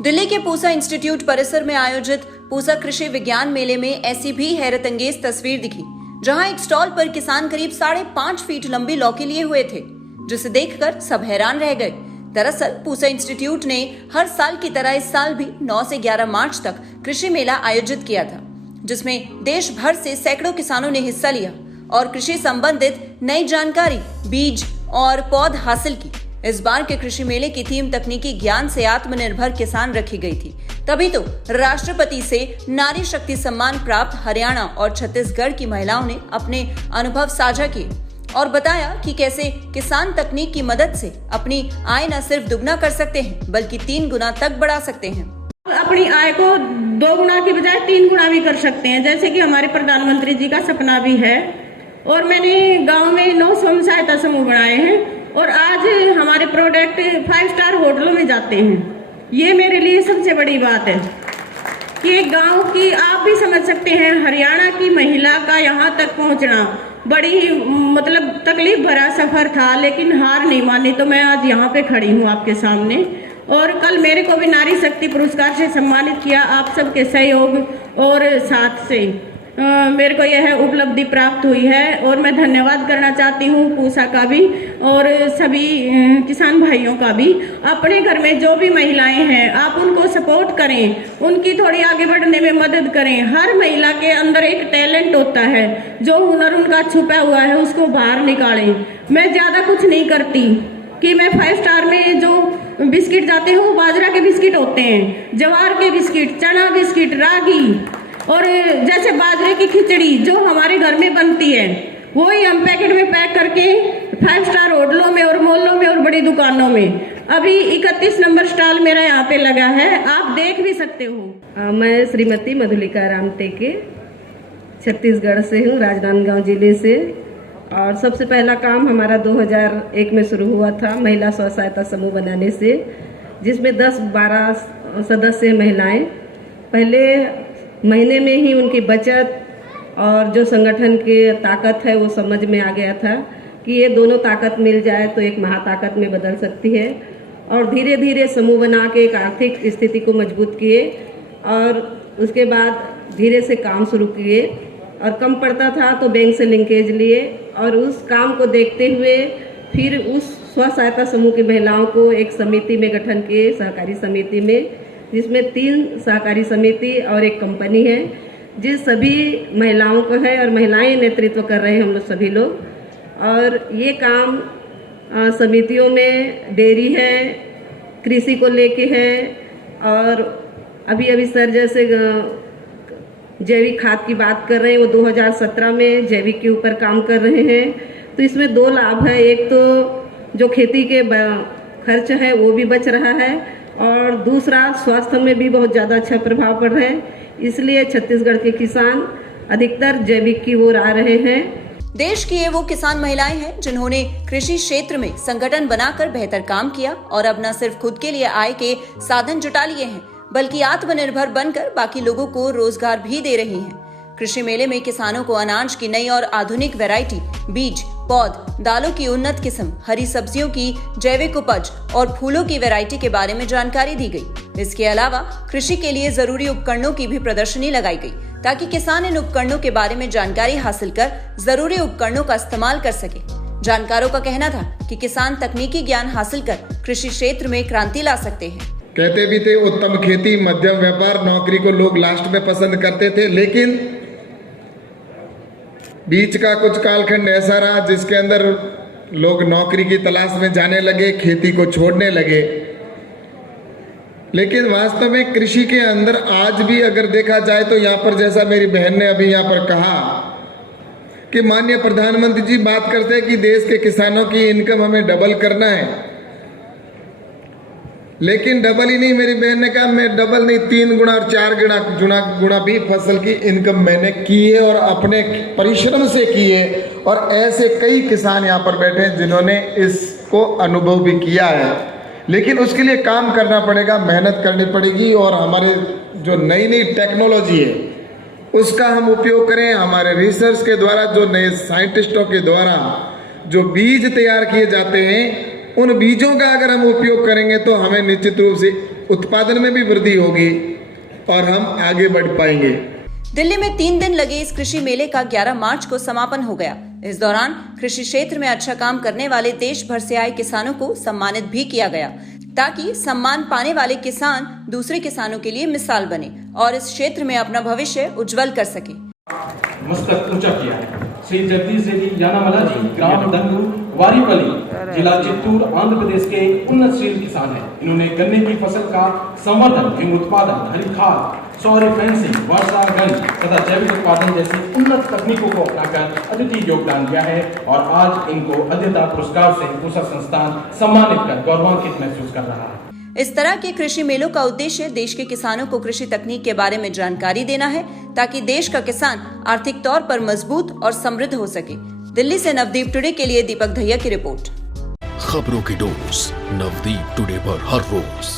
दिल्ली के पूसा इंस्टीट्यूट परिसर में आयोजित पूसा कृषि विज्ञान मेले में ऐसी भी हैरतअंगेज तस्वीर दिखी, जहां एक स्टॉल पर किसान करीब 5.5 फीट लंबी लौकी लिए हुए थे, जिसे देखकर सब हैरान रह गए। दरअसल पूसा इंस्टीट्यूट ने हर साल की तरह इस साल भी 9 से 11 मार्च तक कृषि मेला आयोजित किया था, जिसमें देश भर से सैकड़ों किसानों ने हिस्सा लिया और कृषि संबंधित नई जानकारी, बीज और पौध हासिल की। इस बार के कृषि मेले की थीम तकनीकी ज्ञान से आत्मनिर्भर किसान रखी गई थी। तभी तो राष्ट्रपति से नारी शक्ति सम्मान प्राप्त हरियाणा और छत्तीसगढ़ की महिलाओं ने अपने अनुभव साझा किए और बताया कि कैसे किसान तकनीक की मदद से अपनी आय न सिर्फ दुगना कर सकते हैं बल्कि 3 गुना तक बढ़ा सकते हैं। अपनी आय को 2 गुना की बजाय 3 गुना भी कर सकते हैं, जैसे कि हमारे प्रधानमंत्री जी का सपना भी है। और मैंने गांव में 9 स्वयं सहायता समूह बनाए हैं और आज हमारे प्रोडक्ट 5 स्टार होटलों में जाते हैं। ये मेरे लिए सबसे बड़ी बात है कि गांव की, आप भी समझ सकते हैं, हरियाणा की महिला का यहाँ तक पहुँचना बड़ी ही तकलीफ भरा सफर था, लेकिन हार नहीं मानी तो मैं आज यहाँ पे खड़ी हूँ आपके सामने। और कल मेरे को भी नारी शक्ति पुरस्कार से सम्मानित किया, आप सबके सहयोग और साथ से मेरे को यह उपलब्धि प्राप्त हुई है। और मैं धन्यवाद करना चाहती हूँ पूसा का भी और सभी किसान भाइयों का भी। अपने घर में जो भी महिलाएं हैं, आप उनको सपोर्ट करें, उनकी थोड़ी आगे बढ़ने में मदद करें। हर महिला के अंदर एक टैलेंट होता है, जो हुनर उनका छुपा हुआ है उसको बाहर निकालें। मैं ज़्यादा कुछ नहीं करती कि मैं 5 स्टार में जो बिस्किट जाते हैं वो बाजरा के बिस्किट होते हैं, ज्वार के बिस्किट, चना बिस्किट, रागी और जैसे बाजरे की खिचड़ी जो हमारे घर में बनती है, वो ही हम पैकेट में पैक करके 5 स्टार होटलों में और मॉलों में और बड़ी दुकानों में, अभी 31 नंबर स्टॉल मेरा यहाँ पे लगा है, आप देख भी सकते हो। मैं श्रीमती मधुलिका रामटेके छत्तीसगढ़ से हूँ, राजनांदगांव जिले से। और सबसे पहला काम हमारा 2001 में शुरू हुआ था महिला स्व सहायता समूह बनाने से, जिसमें 10-12 सदस्य महिलाएं। पहले महीने में ही उनकी बचत और जो संगठन की ताकत है वो समझ में आ गया था कि ये दोनों ताकत मिल जाए तो एक महाताकत में बदल सकती है। और धीरे धीरे समूह बना के एक आर्थिक स्थिति को मजबूत किए और उसके बाद धीरे से काम शुरू किए। और कम पड़ता था तो बैंक से लिंकेज लिए और उस काम को देखते हुए फिर उस स्व सहायता समूह की महिलाओं को एक समिति में गठन किए, सहकारी समिति में, जिसमें 3 सहकारी समिति और एक कंपनी है, जिस सभी महिलाओं को है और महिलाएं नेतृत्व कर रहे हैं हम लोग सभी लोग। और ये काम समितियों में डेयरी है, कृषि को लेके है और अभी सर जैसे जैविक खाद की बात कर रहे हैं, वो 2017 में जैविक के ऊपर काम कर रहे हैं। तो इसमें 2 लाभ है, एक तो जो खेती के खर्च है वो भी बच रहा है और दूसरा स्वास्थ्य में भी बहुत ज़्यादा अच्छा प्रभाव पड़ रहा है। इसलिए छत्तीसगढ़ के किसान अधिकतर जैविक की ओर आ रहे हैं। देश की ये वो किसान महिलाएं हैं जिन्होंने कृषि क्षेत्र में संगठन बनाकर बेहतर काम किया और अब न सिर्फ खुद के लिए आय के साधन जुटा लिए हैं, बल्कि आत्मनिर्भर बनकर बाकी लोगों को रोजगार भी दे रही हैं। कृषि मेले में किसानों को अनाज की नई और आधुनिक वैरायटी, बीज, पौध, दालों की उन्नत किस्म, हरी सब्जियों की जैविक उपज और फूलों की वैरायटी के बारे में जानकारी दी गई। इसके अलावा कृषि के लिए जरूरी उपकरणों की भी प्रदर्शनी लगाई गई, ताकि किसान इन उपकरणों के बारे में जानकारी हासिल कर जरूरी उपकरणों का इस्तेमाल कर सके। जानकारों का कहना था कि किसान तकनीकी ज्ञान हासिल कर कृषि क्षेत्र में क्रांति ला सकते हैं। कहते भी थे उत्तम खेती, मध्यम व्यापार, नौकरी को लोग लास्ट में पसंद करते थे, लेकिन बीच का कुछ कालखंड ऐसा रहा जिसके अंदर लोग नौकरी की तलाश में जाने लगे, खेती को छोड़ने लगे। लेकिन वास्तव में कृषि के अंदर आज भी अगर देखा जाए तो यहाँ पर, जैसा मेरी बहन ने अभी यहाँ पर कहा कि माननीय प्रधानमंत्री जी बात करते हैं कि देश के किसानों की इनकम हमें डबल करना है, लेकिन डबल ही नहीं, मेरी बहन ने कहा मैं डबल नहीं 3 गुना और 4 गुना भी फसल की इनकम मैंने की है और अपने परिश्रम से की है। और ऐसे कई किसान यहाँ पर बैठे हैं जिन्होंने इसको अनुभव भी किया है, लेकिन उसके लिए काम करना पड़ेगा, मेहनत करनी पड़ेगी और हमारे जो नई नई टेक्नोलॉजी है उसका हम उपयोग करें। हमारे रिसर्च के द्वारा, जो नए साइंटिस्टों के द्वारा जो बीज तैयार किए जाते हैं, उन बीजों का अगर हम उपयोग करेंगे तो हमें निश्चित रूप से उत्पादन में भी वृद्धि होगी और हम आगे बढ़ पाएंगे। दिल्ली में 3 दिन लगे इस कृषि मेले का 11 मार्च को समापन हो गया। इस दौरान कृषि क्षेत्र में अच्छा काम करने वाले देश भर से आए किसानों को सम्मानित भी किया गया, ताकि सम्मान पाने वाले किसान दूसरे किसानों के लिए मिसाल बने और इस क्षेत्र में अपना भविष्य उज्जवल कर सके। मस्तक ऊंचा किया है। श्री जगदीश रेड्डी यानामला जी ग्राम दंगू वारीपली जिला चित्तूर आंध्र प्रदेश के उन्नतशील किसान हैं। इन्होंने गन्ने की फसल का संवर्धन एवं उत्पादन, हरी खाद, सौर फेंसिंग, वर्षा गन तथा जैविक उत्पादन जैसी उन्नत तकनीकों को अपनाकर अद्वितीय योगदान दिया है और आज इनको अद्यता पुरस्कार से पूसा संस्थान सम्मानित कर गौरवान्वित महसूस कर रहा है। इस तरह के कृषि मेलों का उद्देश्य देश के किसानों को कृषि तकनीक के बारे में जानकारी देना है, ताकि देश का किसान आर्थिक तौर पर मजबूत और समृद्ध हो सके। दिल्ली से नवदीप टुडे के लिए दीपक धैया की रिपोर्ट। खबरों की डोज नवदीप टुडे पर हर रोज।